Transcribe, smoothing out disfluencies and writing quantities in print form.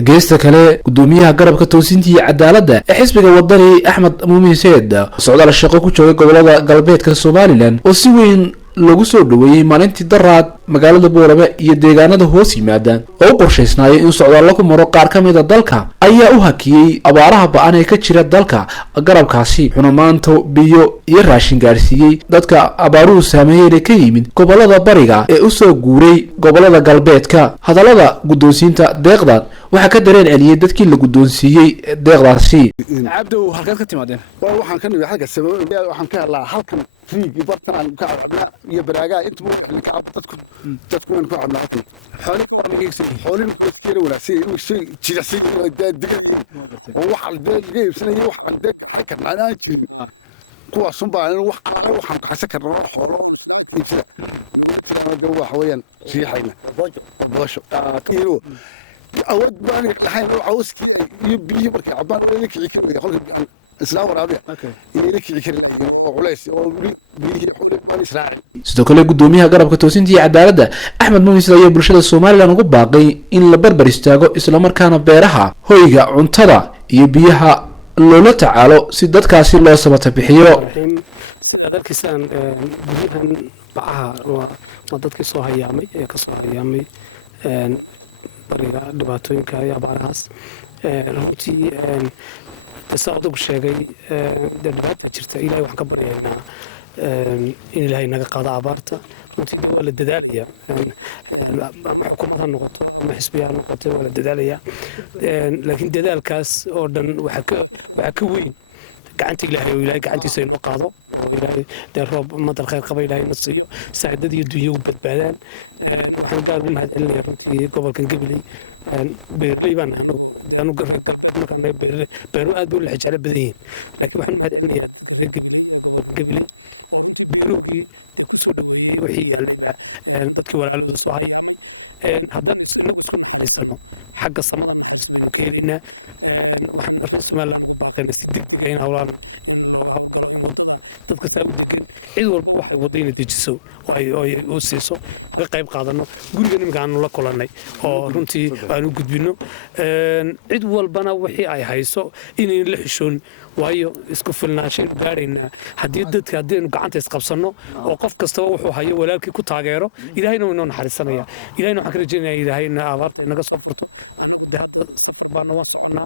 geesta kale gudoomiyaha garabka toosinta iyo cadaaladda ee xisbiga wadani Axmed Muumin Seed socdaal shaqo ku joogay gobolada galbeedka Soomaaliland oo si weyn lagu soo dhaweeyay maalintii daraad magaalada Boorama iyo deegaanada hoos yimaadaan oo qorsheysnaayay in socdaal lagu maro qaar ka mid ah dalka ayaa u hakiyay abaaraha ba'an ee ka jira dalka garabkaasi xumaanto biyo iyo raashin gaarsiiyay dadka abaaruhu saameeyay ka yimid gobolada bariga ee u soo guuray gobolada galbeedka hadalada gudoonsiinta deeqdan waxa ka dareen celiyay dadkii la gudoonsiiyay deeqdaasi cabdo halka ka timaadeen waxaan ka nimid halka sabab waxaan ka helaa halkan fiig bartaan ka iyo baraaga inta dadku ku cabnaatay xoolin ku iskira walaasay inuu shay jilicsi diga oo waxa laga iibsanayay wax ka macnaa jirin kuwa Soomaaliya waxaan ka xasan karnaa xoolo inta wax weeyaan riixayna boosho kiilo أود باني الحين عاوز يبي مركب عبان لك يكمل خلك إسلام ورابع لك يكمل وعليس بيه حول باني إسرائيل. sidoo kale gudoomiyaha garabka toosinta iyo cadaaladda Axmed Muumin Seed ayaa bulshada Soomaaliland ugu baaqay in la barbar istaago isla markaana beeraha hoyga cuntada iyo biyaha loola tacaalo si dadkaasi loo sabata bixiyo dadkiisan gudahan bacaha waa dadkii soo hayaamay ee ka soo hayaamay dhibaatooyinka iyo abaarahaas runtii saacadu sheegay dhibaato jirta ilaahay waxaan ka baryaynaa in ilaahay naga qaado abaarta runtii waa la dadaalaya xukuumadda noqoto ama xisbiyaha noqoto waa la dadaalaya laakiin dadaalkaas oo dhan waxaa ka weyn gacanta ilaahay oo ilaahay gacantiisa inoo qaado ilaahay dee roob madal khayr qaba ilaahay na siiyo saacadada iyo dunya u badbaadaan waxaan gaar ugu mahadcelinayaa runtii gobolkan Gabiley beerley baan anu markaan beero aad u la jecel badan yihiin laakiin waxaan mahadcelinayaa Gabiley beerley wixii yaalay dadkii walaalada soo haya haddana isku haysano xagga samada keenina waxaan Soomaaliland in hawlaan dadka cid walba waxay wadayna dejiso oo ay u siiso ka qayb qaadano guriga nimka aanu la kulanay oo runtii aanu gudbino cid walbana wixii ay hayso inay la xishoon waayo isku filnaansho gaarayna haddii dadka hadaynu gacanta isqabsano oo qof kasta wuxuu hayo walaalkii ku taageero ilaahayna inoo naxariisanaya ilaahayna waxaan ka rajaynayaa ilaahayna abaarta inaga soo furto anaga hadda baan noo soconaa